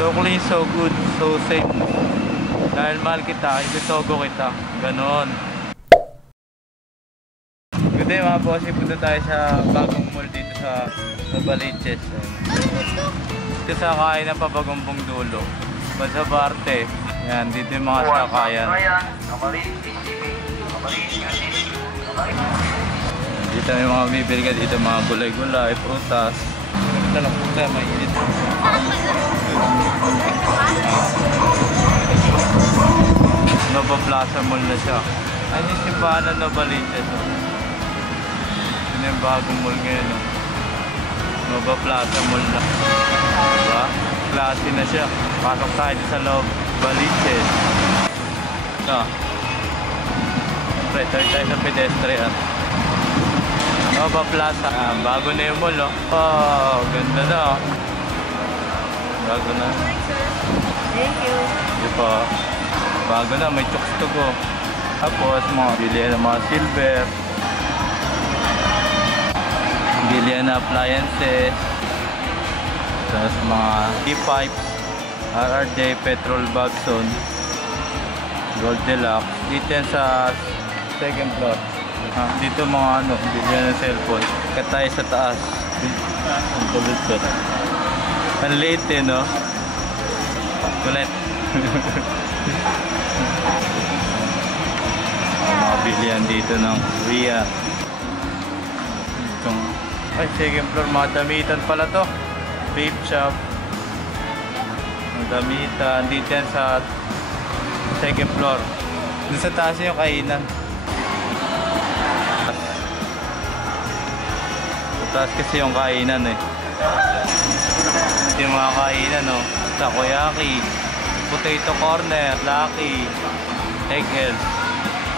So clean, so good, so safe. Dahil mahal kita, isusogo kita. Ganon. Good day mga boss, punta tayo sa bagong mall dito sa Novaliches. Dito sa kain ng Pabagombong Dulo. Sa Barte. Yan, dito yung mga sakayan. Dito yung mga bibili ka dito, mga gulay-gulay, prutas. Ito lang po tayo, mainit. Nova Plaza Mall na siya. Ayun yung simbahan ng Novaliches. Yun yung bagong mall ngayon. Nova Plaza Mall na. Diba? Klase na siya. Pasok tayo sa loob. Novaliches. Ito. Siyempre, third tayo sa pedestrian. Nova Plaza. Bago na yung mall, oh. Oh, ganda na, oh. Bago na. Thank you. Di ba? Bago na, may chokes to go. Tapos, mga bilihan ng mga silver. Bilihan na appliances. Tapos, mga T-pipes. RRJ, Petrol Bagson. Gold Deluxe. Dito yan sa second floor. Dito mga ano, bilihan ng cellphone. Katay sa taas. Ang tulad ko. Ang late eh, no? Kulit. Mga bilihan dito ng Ria. Ay, second floor, mga damitan pala to. Vape shop. Mga damitan. Dito yan sa second floor. Doon sa taas yung kainan. Sa taas kasi yung kainan eh. Ito yung mga kainan, no? Takoyaki, potato corner, Lucky, egghead,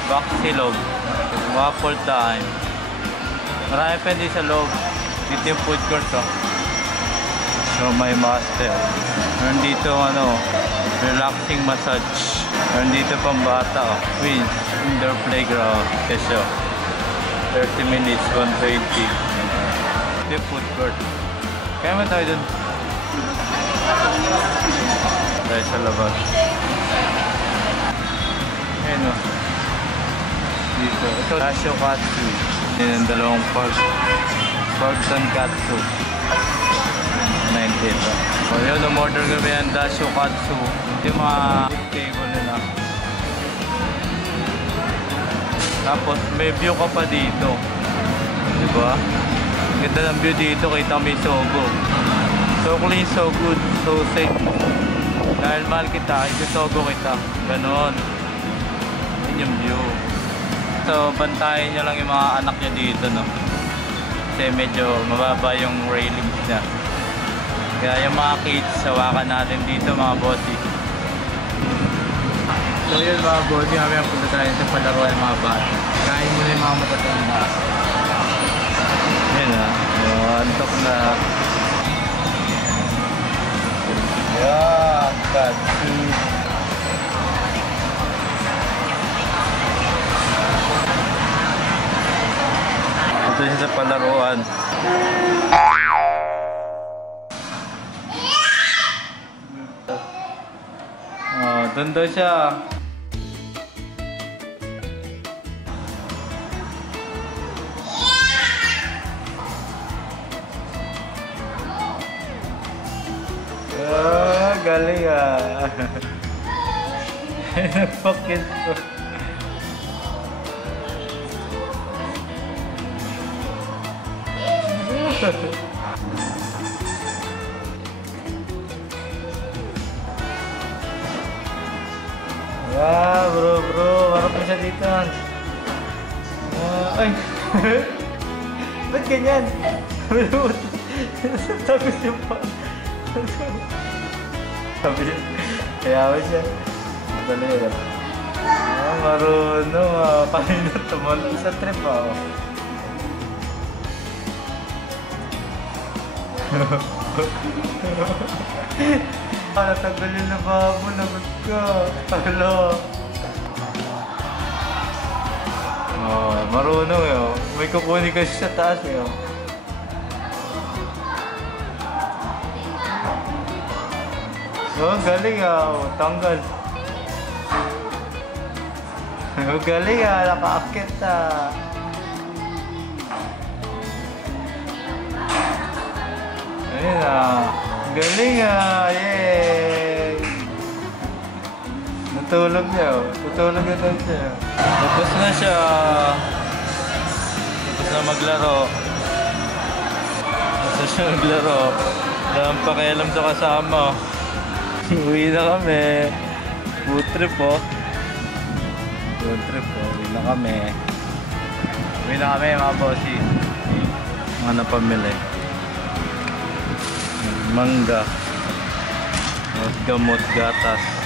baksilog, waffle time. Marami pa din sa loob. Dito yung food court, oh. So may master. Meron dito ano, relaxing massage. Meron dito pang bata, oh. Queens, indoor playground. Kesyo 30 minutes, 120. Ito yung food court. Kaya mo tayo dun. Tayo sa labas. Ayan, o. Dito. Ito, Dasho Katsu. Yan ang dalawang Parks and Katsu. 19. So yun, umorder kami ang Dasho Katsu. Ito yung mga table nila. Tapos may view ka pa dito. Diba? Ganda ng view dito, kita may Sogo. So clean, so good, so safe. Dahil mahal kita, isusogo kita. Ganon. Yun yung view. So bantayan nyo lang yung mga anak nyo dito, no? Kasi medyo mababa yung railings niya. Kaya yung mga kids, hawakan natin dito mga bossy. So yun mga bossy, kami ang punta tayo sa palaruan ng mga bata. Kain muna yung mga matatanda. Yun ha, antok na. Yeah, Katsu. Ito siya sa palaruan. Oh, doon daw siya. Ah, galing ah. Pocket ko. Yeah, bro. Harap mo siya dito. Ay. Ba't ganyan? Tapos yung pa. Sabi niya, kaya ko siya. Madali yun. Marunong ah. Kanina tumunod sa trip ah. Natanggal yung lababo, nagod ka. Hala. Oh, marunong yun. May kukunin kasi sa taas yun. Oh, galing ah. Oh, tanggal. Oh, galing ah. Nakaakit ah. Ayun ah. Galing ah. Yay! Natulog siya oh. Natulog na daw siya. Tapos na siya. Tapos na maglaro. Tapos siya maglaro. Wala nang pakialam sa kasama. Uwi na kami. Food trip po. Food trip po. Uwi na kami. Uwi na kami mga bossy. Mga napamili. Mangga. Gamot gatas.